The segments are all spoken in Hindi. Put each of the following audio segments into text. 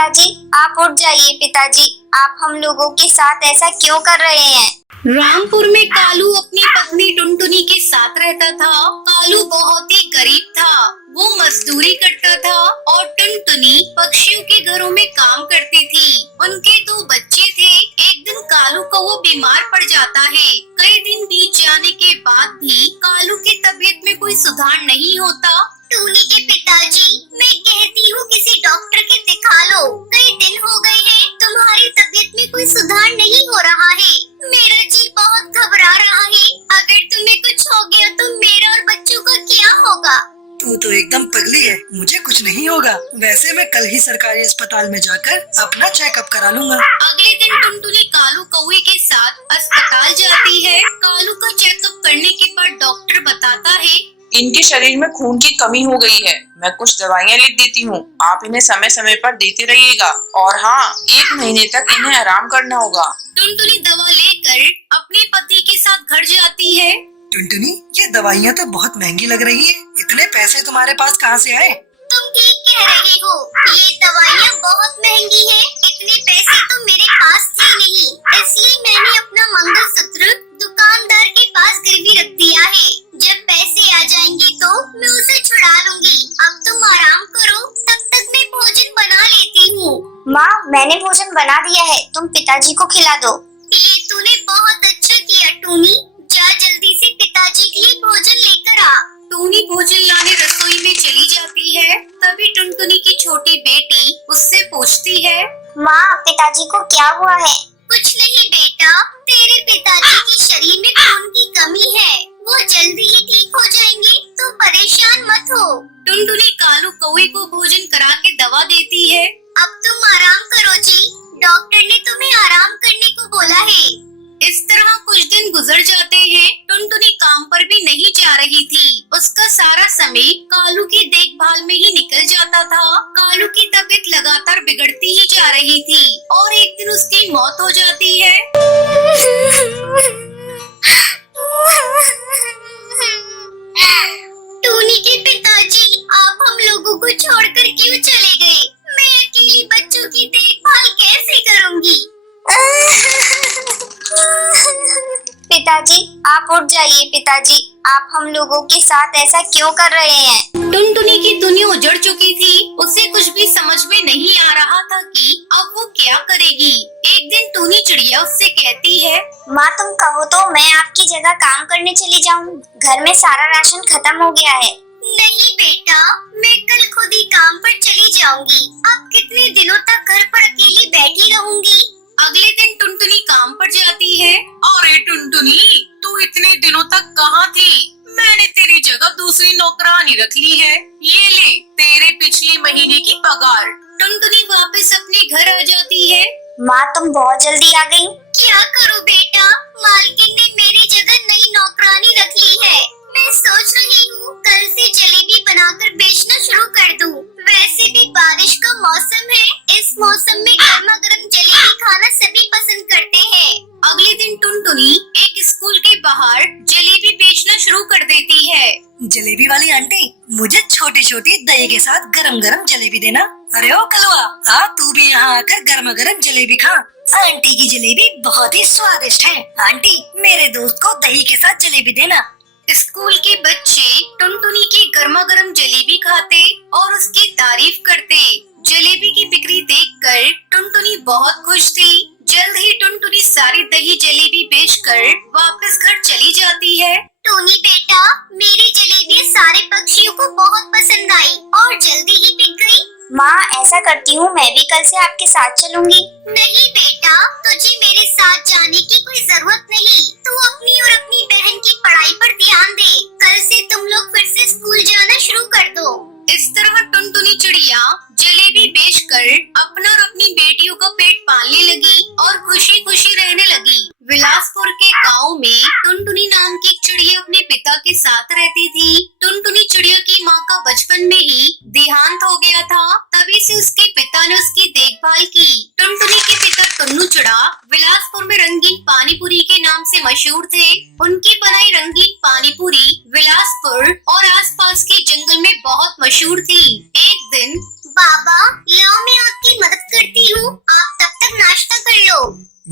पिताजी आप उठ जाइए। पिताजी आप हम लोगों के साथ ऐसा क्यों कर रहे हैं? रामपुर में कालू अपनी पत्नी टुनटुनी के साथ रहता था। कालू बहुत ही गरीब था, वो मजदूरी करता था और टुनटुनी पक्षियों के घरों में काम करती थी। उनके 2 बच्चे थे। एक दिन कालू को वो बीमार पड़ जाता है। कई दिन बीत जाने के बाद भी कालू की तबीयत में कोई सुधार नहीं होता। टूनी के पिताजी, मैं कहती हूँ किसी डॉक्टर के दिखा लो। कई दिन हो गए हैं, तुम्हारी तबीयत में कोई सुधार नहीं हो रहा है। मेरा जी बहुत घबरा रहा है। अगर तुम्हें कुछ हो गया तो मेरा और बच्चों का क्या होगा? तू तो एकदम पगली है, मुझे कुछ नहीं होगा। वैसे मैं कल ही सरकारी अस्पताल में जाकर अपना चेकअप करा लूँगा। अगले दिन टुनटुनी कालू कौवे के साथ अस्पताल जाती है। कालू का चेकअप करने के बाद डॉक्टर बताता है, इनके शरीर में खून की कमी हो गई है। मैं कुछ दवाइयाँ लिख देती हूँ, आप इन्हें समय समय पर देते रहिएगा। और हाँ, 1 महीने तक इन्हें आराम करना होगा। टुनटुनी दवा लेकर अपने पति के साथ घर जाती है। टुनटुनी, ये दवाइयाँ तो बहुत महंगी लग रही है। इतने पैसे तुम्हारे पास कहाँ से आए? तुम ठीक कह रहे हो, ये दवाइयाँ बहुत महंगी है। इतने पैसे तो मेरे पास थे नहीं, इसलिए मैंने अपना मंगलसूत्र दुकानदार के पास गिरवी रख दिया है। जब पैसे आ जाएंगे तो मैं उसे छुड़ा लूंगी। अब तुम आराम करो, तब तक मैं भोजन बना लेती हूँ। माँ मैंने भोजन बना दिया है, तुम पिताजी को खिला दो। ये तूने बहुत अच्छा किया टूनी। जा जल्दी से पिताजी के लिए भोजन लेकर आ। टूनी भोजन लाने रसोई में चली जाती है। तभी टुनटुनी की छोटी बेटी उससे पूछती है, माँ पिताजी को क्या हुआ है? कुछ नहीं बेटा, तेरे पिताजी के शरीर में खून की कमी है। वो जल्दी ही ठीक हो जाएंगे, तो परेशान मत हो। टुनटुनी कालू कौवे को भोजन करा के दवा देती है। अब तुम आराम करो जी, डॉक्टर ने तुम्हें आराम करने को बोला है। इस तरह कुछ दिन गुजर जाते हैं। टुनटुनी काम पर भी नहीं जा रही थी। उसका सारा समय कालू की देखभाल में ही निकल जाता था। कालू की तबीयत लगातार बिगड़ती ही जा रही थी और एक दिन उसकी मौत हो जाती है। टूनी के पिताजी, आप हम लोगों को छोड़कर क्यों चले गए? मैं अकेली बच्चों की देखभाल कैसे करूँगी? पिताजी आप उठ जाइए। पिताजी आप हम लोगों के साथ ऐसा क्यों कर रहे हैं? टुनटुनी की दुनिया उजड़ चुकी थी। उसे कुछ भी समझ में नहीं आ रहा था कि अब वो क्या करेगी। एक दिन टूनी चिड़िया उससे कहती है, माँ तुम कहो तो मैं आपकी जगह काम करने चली जाऊँ। घर में सारा राशन खत्म हो गया है। नहीं बेटा, मैं कल खुद ही काम पर चली जाऊंगी। अब कितने दिनों तक घर पर अकेली बैठी रहूंगी? अगले दिन टुनटुनी काम पर जाती है। अरे टुनटुनी, तू इतने दिनों तक कहाँ थी? मैंने तेरी जगह दूसरी नौकरानी रख ली है। ये ले तेरे पिछले महीने की पगार। टुनटुनी वापस अपने घर आ जाती है। माँ तुम बहुत जल्दी आ गई। क्या करूँ बेटा, मालकिन ने मेरी जगह नई नौकरानी रख ली है। मैं सोच रही हूँ कल से जलेबी बनाकर बेचना शुरू कर दूँ। वैसे भी बारिश का मौसम है, इस मौसम में गर्मा गर्म जलेबी खाना सभी पसंद करते हैं। अगले दिन टुनटुनी एक स्कूल के बाहर जलेबी बेचना शुरू कर देती है। जलेबी वाली आंटी, मुझे छोटी छोटी दही के साथ गरम गरम जलेबी देना। अरे ओ कलवा, आ तू भी यहाँ आकर गर्मा गर्म जलेबी खा। आंटी की जलेबी बहुत ही स्वादिष्ट है। आंटी मेरे दोस्त को दही के साथ जलेबी देना। स्कूल के बच्चे टुनटुनी की गर्मा गर्म जलेबी खाते और उसकी तारीफ करते। जलेबी की बिक्री देखकर टुनटुनी बहुत खुश थी। जल्द ही टुनटुनी सारी दही जलेबी बेचकर वापस घर चली जाती है। टूनी बेटा, मेरी जलेबी सारे पक्षियों को बहुत पसंद आई और जल्दी ही बिक गई। माँ ऐसा करती हूँ मैं भी कल से आपके साथ चलूंगी। नहीं बेटा, तुझे मेरे साथ जाने की कोई जरूरत नहीं। तू अपनी और अपनी बहन की पढ़ाई पर ध्यान दे। कल से तुम लोग फिर से स्कूल जाना शुरू कर दो। इस तरह टुनटुनी चिड़िया जलेबी बेचकर अपना और अपनी बेटियों का पेट पालने लगी और खुशी खुशी रहने लगी। विलासपुर के गांव में टुनटुनी नाम की एक चिड़िया अपने पिता के साथ रहती थी। टुनटुनी चिड़िया की माँ का बचपन में ही देहांत हो गया था। तभी से उसके पिता ने उसकी देखभाल की। टुनटुनी के पिता टुन्नू चिड़ा विलासपुर में रंगीन पानीपुरी के नाम से मशहूर थे। उनकी बनाई रंगीन पानीपुरी विलासपुर और आसपास के जंगल में बहुत मशहूर थी। एक दिन बाबा लाओ मैं आपकी मदद करती हूँ, आप तब तक नाश्ता कर लो।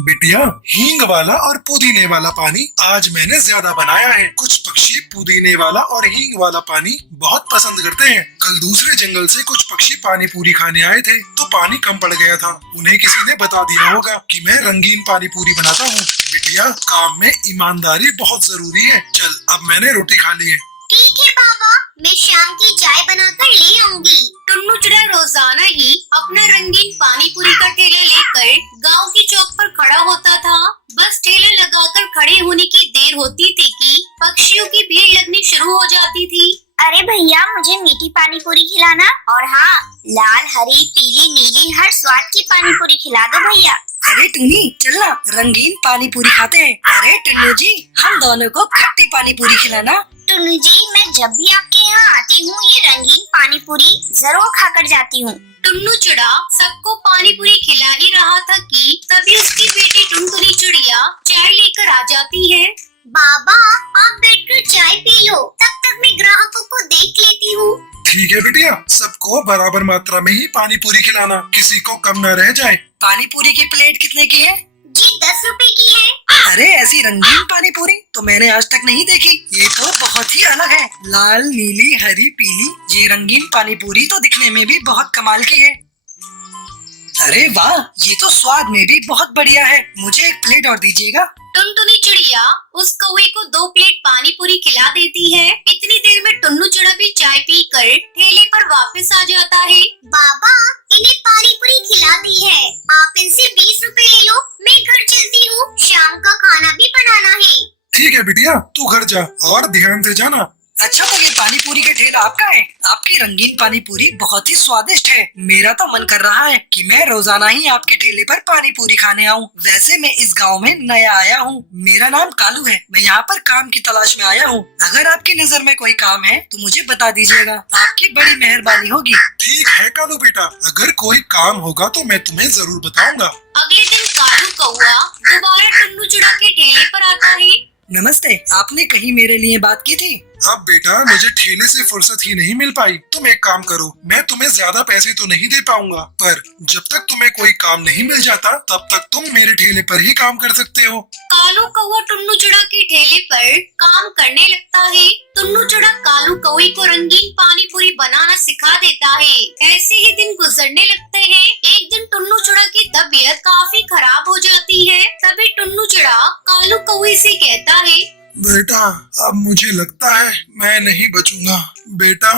बिटिया, हींग वाला और पुदीने वाला पानी आज मैंने ज्यादा बनाया है। कुछ पक्षी पुदीने वाला और हींग वाला पानी बहुत पसंद करते हैं। कल दूसरे जंगल से कुछ पक्षी पानी पूरी खाने आए थे तो पानी कम पड़ गया था। उन्हें किसी ने बता दिया होगा कि मैं रंगीन पानी पूरी बनाता हूँ। बिटिया, काम में ईमानदारी बहुत जरूरी है। चल, अब मैंने रोटी खा ली है। ठीक है बाबा, मैं शाम की चाय बनाकर ले आऊंगी। टुन्नू चिड़िया रोजाना ही अपना रंगीन पानी पूरी का ठेला लेकर गांव की चौक पर खड़ा होता था। बस ठेला लगाकर खड़े होने की देर होती थी कि पक्षियों की भीड़ लगनी शुरू हो जाती थी। अरे भैया, मुझे मीठी पानी पूरी खिलाना, और हाँ, लाल, हरी, पीली, नीली हर स्वाद की पानी पूरी खिला दो भैया। अरे टुनी, चल ना रंगीन पानी पूरी खाते हैं। अरे टुन्नू जी, हम दोनों को खट्टी पानी पूरी खिलाना। टुन्नू जी, मैं जब भी आपके यहाँ आती हूँ ये रंगीन पानी पूरी जरूर खाकर जाती हूँ। टुन्नू चिड़ा सबको पानी पूरी खिला ही रहा था कि तभी उसकी बेटी टुनटुनी चिड़िया चाय लेकर आ जाती है। बाबा आप बैठकर चाय पी लो, तब तक मैं ग्राहकों को देख लेती हूँ। ठीक है बिटिया, सबको बराबर मात्रा में ही पानी पूरी खिलाना, किसी को कम न रह जाए। पानी पूरी की प्लेट कितने की है? जी 10 रुपए की है। अरे ऐसी रंगीन पानी पूरी तो मैंने आज तक नहीं देखी। ये तो बहुत ही अलग है। लाल, नीली, हरी, पीली, ये रंगीन पानी पूरी तो दिखने में भी बहुत कमाल की है। अरे वाह, ये तो स्वाद में भी बहुत बढ़िया है। मुझे एक प्लेट और दीजिएगा। टुनटुनी चिड़िया उस कौवे को 2 प्लेट पानी पूरी खिला देती है। इतनी देर में टुन्नू चिड़ा भी चाय पीकर ठेले पर वापस आ जाता है। बाबा इन्हें पानी पूरी खिला दी है, आप इनसे 20 रुपए ले लो, मैं घर चलती हूँ, शाम का खाना भी बनाना है। ठीक है बिटिया, तू घर जा और ध्यान से जाना। अच्छा, तो ये पानी पूरी का ठेला आपका है? आपकी रंगीन पानी पूरी बहुत ही स्वादिष्ट है। मेरा तो मन कर रहा है कि मैं रोजाना ही आपके ठेले पर पानी पूरी खाने आऊं। वैसे मैं इस गांव में नया आया हूं। मेरा नाम कालू है। मैं यहाँ पर काम की तलाश में आया हूँ। अगर आपकी नजर में कोई काम है तो मुझे बता दीजिएगा, आपकी बड़ी मेहरबानी होगी। ठीक है कालू बेटा, अगर कोई काम होगा तो मैं तुम्हें जरूर बताऊंगा। अगले दिन कालू कौवा दोबारा टुन्नू चिड़ा के ठेले पर आता है। नमस्ते, आपने कहीं मेरे लिए बात की थी? अब बेटा, मुझे ठेले से फुर्सत ही नहीं मिल पाई। तुम एक काम करो, मैं तुम्हें ज्यादा पैसे तो नहीं दे पाऊंगा, पर जब तक तुम्हें कोई काम नहीं मिल जाता तब तक तुम मेरे ठेले पर ही काम कर सकते हो। कालू कौवा टुन्नू चिड़ा के ठेले पर काम करने लगता है। टुन्नू चिड़ा कालू कौवे को रंगीन पानी पूरी बनाना सिखा देता है। ऐसे ही दिन गुजरने लगते हैं। एक दिन टुन्नू चिड़ा की तबीयत काफी खराब हो जाती है। तभी टुन्नू चिड़ा कालू कौवे से कहता है, बेटा, अब मुझे लगता है मैं नहीं बचूंगा। बेटा,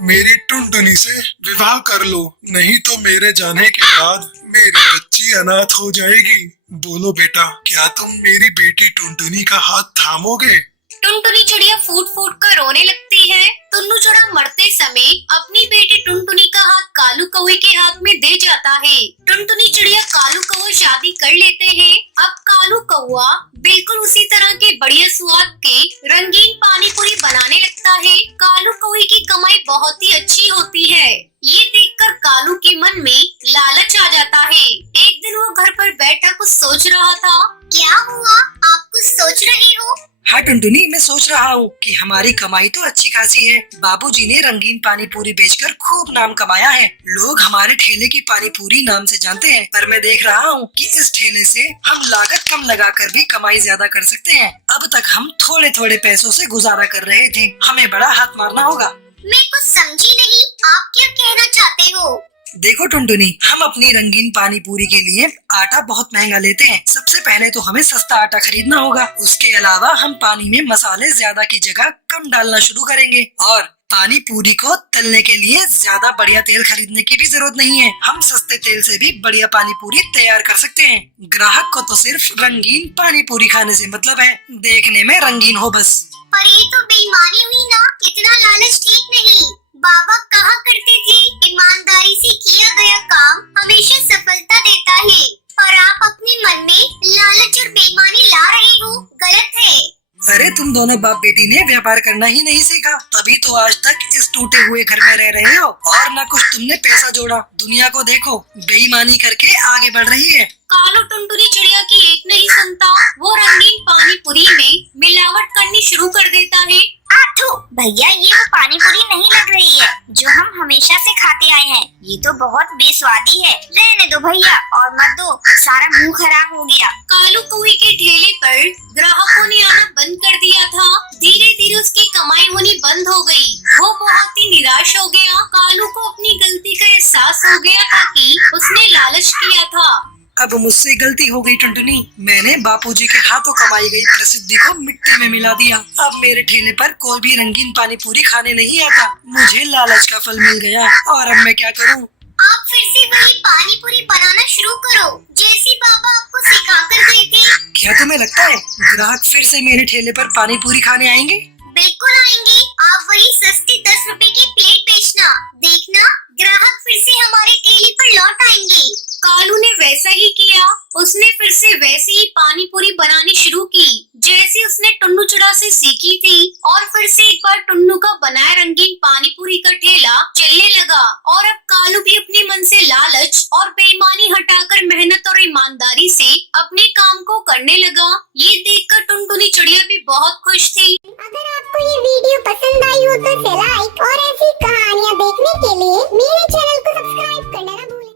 मेरी टुनटुनी से विवाह कर लो, नहीं तो मेरे जाने के बाद मेरी बच्ची अनाथ हो जाएगी। बोलो बेटा, क्या तुम मेरी बेटी टुनटुनी का हाथ थामोगे? टुनटुनी चिड़िया फूट फूट कर रोने लगती है। टुन्नू चिड़ा मरते समय अपनी बेटी टुनटुनी का हाथ कालू कौवे के हाथ में दे जाता है। टुनटुनी चिड़िया कालू कौवा शादी कर लेते हैं। अब कालू कौवा बिल्कुल उसी तरह के बढ़िया स्वाद के रंगीन पानी पूरी बनाने लगता है। कालू कौवे की कमाई बहुत ही अच्छी होती है। ये देखकर कालू के मन में लालच आ जाता है। एक दिन वो घर पर बैठा कुछ सोच रहा था। क्या हुआ, आप कुछ सोच रहे हो? हाँ टुनटुनी, मैं सोच रहा हूँ कि हमारी कमाई तो अच्छी खासी है। बाबूजी ने रंगीन पानी पूरी बेचकर खूब नाम कमाया है। लोग हमारे ठेले की पानी पूरी नाम से जानते हैं, पर मैं देख रहा हूँ कि इस ठेले से हम लागत कम लगाकर भी कमाई ज्यादा कर सकते हैं। अब तक हम थोड़े थोड़े पैसों से गुजारा कर रहे थे, हमें बड़ा हाथ मारना होगा। मैं कुछ समझी नहीं, आप क्या कहना चाहते हो? देखो टुनटुनी, हम अपनी रंगीन पानी पूरी के लिए आटा बहुत महंगा लेते हैं। सबसे पहले तो हमें सस्ता आटा खरीदना होगा। उसके अलावा हम पानी में मसाले ज्यादा की जगह कम डालना शुरू करेंगे, और पानी पूरी को तलने के लिए ज्यादा बढ़िया तेल खरीदने की भी जरूरत नहीं है। हम सस्ते तेल से भी बढ़िया पानी पूरी तैयार कर सकते हैं। ग्राहक को तो सिर्फ रंगीन पानी पूरी खाने से मतलब है, देखने में रंगीन हो बस। पर ये तो बेईमानी हुई ना, इतना लालच ठीक नहीं। बाबा कहा करते थे, ईमानदारी से किया गया काम हमेशा सफलता देता है, पर आप अपने मन में लालच और बेईमानी ला रहे हो, गलत है। अरे तुम दोनों बाप बेटी ने व्यापार करना ही नहीं सीखा, तभी तो आज तक इस टूटे हुए घर में रह रहे हो, और न कुछ तुमने पैसा जोड़ा। दुनिया को देखो, बेईमानी करके आगे बढ़ रही है। कालू टुनटुनी चिड़िया की एक नहीं सुनता। वो रंगीन पानी पूरी में मिलावट करनी शुरू कर देता है। आथू भैया, ये वो पानी पूरी नहीं लग रही है जो हम हमेशा से खाते आए हैं। ये तो बहुत बेस्वादी है। रहने दो भैया और मत दो, सारा मुंह खराब हो गया। कालू कौवे के ठेले पर ग्राहकों ने आना बंद कर दिया था। धीरे धीरे उसकी कमाई होनी बंद हो गई। वो बहुत ही निराश हो गया। कालू को अपनी गलती का एहसास हो गया था कि उसने लालच किया था। अब मुझसे गलती हो गई टुनटुनी। मैंने बापूजी के हाथों कमाई गई प्रसिद्धि को मिट्टी में मिला दिया। अब मेरे ठेले पर कोई भी रंगीन पानी पूरी खाने नहीं आता। मुझे लालच का फल मिल गया और अब मैं क्या करूं? आप फिर से वही पानी पूरी बनाना शुरू करो जैसी बाबा आपको सिखा कर गए थे। क्या तुम्हें लगता है ग्राहक फिर से मेरे ठेले पर पानी पूरी खाने आएंगे? बिल्कुल आएंगे। आप वही सस्ती 10 रुपए की प्लेट बेचना, देखना ग्राहक फिर से हमारे ठेले पर लौट आएंगे। कालू ने वैसा ही किया। उसने फिर से वैसे ही पानी पूरी बनानी शुरू की जैसे उसने टुन्नू चुड़ा से सीखी थी। और फिर से एक बार टुन्नू का बनाया रंगीन पानी पूरी का ठेला चलने लगा। और अब कालू भी अपने मन से लालच और बेईमानी हटाकर मेहनत और ईमानदारी से अपने काम को करने लगा। ये देखकर टुनटुनी चिड़िया भी बहुत खुश थी। अगर आपको ये वीडियो पसंद आई हो तो लाइक और